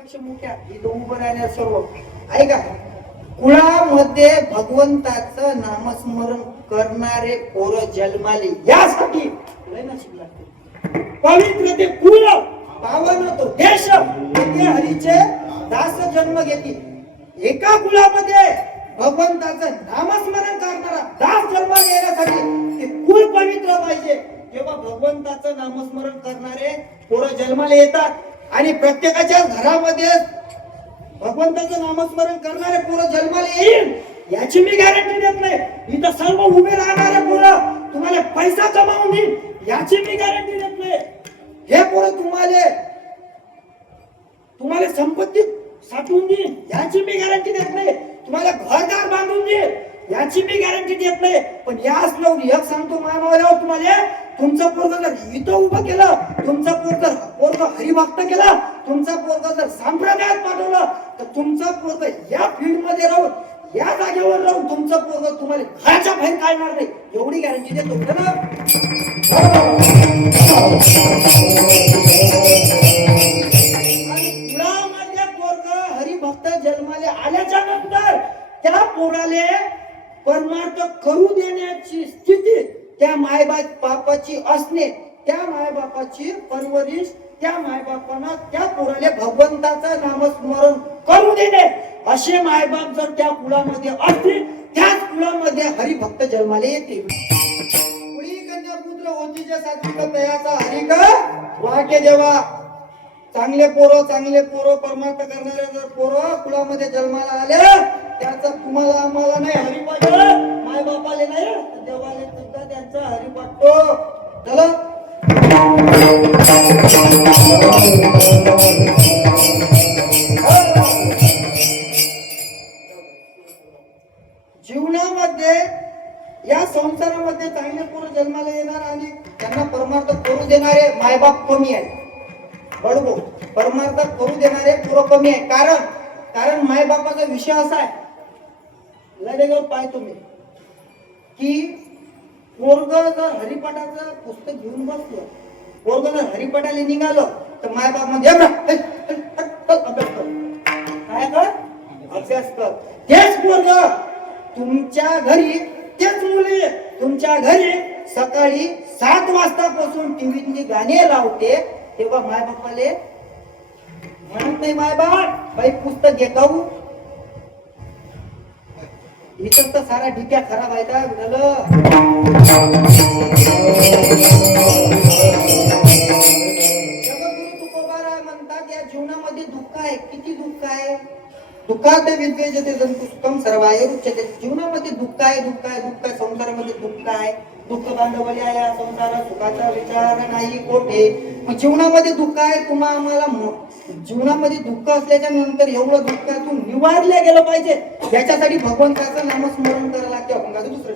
कुळापेक्षा मोठ्या इथं उभं राहण्या सर्व ऐका. कुळामध्ये भगवंताचं नामस्मरण करणारे पोरं जन्माले यासाठी लय नशीब लागते. पवित्र ते कुळ पावन तो देश ते हरीचे दास जन्म घेतील. एका कुळामध्ये भगवंताचं नामस्मरण करणारा दास जन्माला येण्यासाठी ते कुळ पवित्र पाहिजे. जेव्हा भगवंताचं नामस्मरण करणारे पोरं जन्माला येतात आणि प्रत्येकाच्या घरामध्ये भगवंताचं नामस्मरण करणारे पोरं जन्माला येईल याची मी गॅरंटी देत नाही. इथं सर्व उभे राहणारे पोरं तुम्हाला पैसा कमावून देईल याची मी गॅरंटी देत नाही. हे पोरं तुम्हाला संपत्ती साठवून देईल याची मी गॅरंटी देत नाही. तुम्हाला घरदार बांधून देईल याची मी गॅरंटी देत नाही. पण याच लोक एक सांगतो मानवाला, तुम्हाला तुमचं पोरग जर इथं उभं केलं, तुमचं पोरग हरिभक्त केला, तुमचा पोरग जर संप्रदायात पाठवलं तर तुमचं पोरग या फील्ड मध्ये राहून या जागेवर राहून तुमचं पोरग तुम्हाला घराच्या बाहेर काढणार नाही एवढी गॅरंटी देतो ना. आणि कुळामध्ये पोरग हरिभक्त जन्माले आल्याच्या नंतर त्या पोराले परमार्थ करू देण्याची स्थिती त्या मायबापाची असणे, त्या मायबापाची परवरिश, त्या मायबापांना त्या पोराले भगवंताचं नामस्मरण करू देणे असे मायबाप जर त्या कुळामध्ये असतील त्याच कुळामध्ये हरिभक्त जन्माला येते. कुळी कन्या पुत्र होतीच्या सात्विक तयाचा हरिक वाक्य देवा. चांगले पोरं परमार्थ करणारे जर पोरं कुळामध्ये जन्माला आले त्याचा तुम्हाला आम्हाला नाही हरी पाहिजे, माय बापाले नाही देवाले सुद्धा त्यांचा हरी वाटतो. चला जीवनामध्ये या संसारामध्ये चांगले पोरं जन्माला येणार आणि त्यांना परमार्थ करू देणारे मायबाप कमी आहे. बरोबर, परमार्थ करू देणारे पोरं कमी आहे. कारण मायबापाचा विषय असा आहे, लढेगाव पाय तुम्ही की पोरग जर हरिपाठाचं पुस्तक घेऊन बसलं, पोरग जर हरिपाठाला निघालं तर मायबाप मध्ये अभ्यास कर, काय कर अभ्यास कर. तेच पोरग तुमच्या घरी, तेच मुली तुमच्या घरी सकाळी 7 वाजतापासून टीव्हीतली गाणी लावते तेव्हा मायबापाले म्हणत नाही मायबाप बाई पुस्तक घे खाऊ. इथं तर सारा डिप्या खराब आहे का झालं. जगद्गुरु तुकोबाराय म्हणतात या जीवनामध्ये दुःख आहे. किती दुःख आहे. दुःखात विद्वेषते जंतु सुखम सर्वाय उच्यते. जीवनामध्ये दुःख आहे. संसारामध्ये दुःख आहे. दुःख बांधवले आहे या संसारात सुखाचा विचार नाही कोठे. मग जीवनामध्ये दुःख आहे. आम्हाला जीवनामध्ये दुःख असल्याच्या नंतर एवढं दुःखातून निवारले गेलं पाहिजे याच्यासाठी भगवंताचं नामस्मरण करायला लागते. आपण दुसरं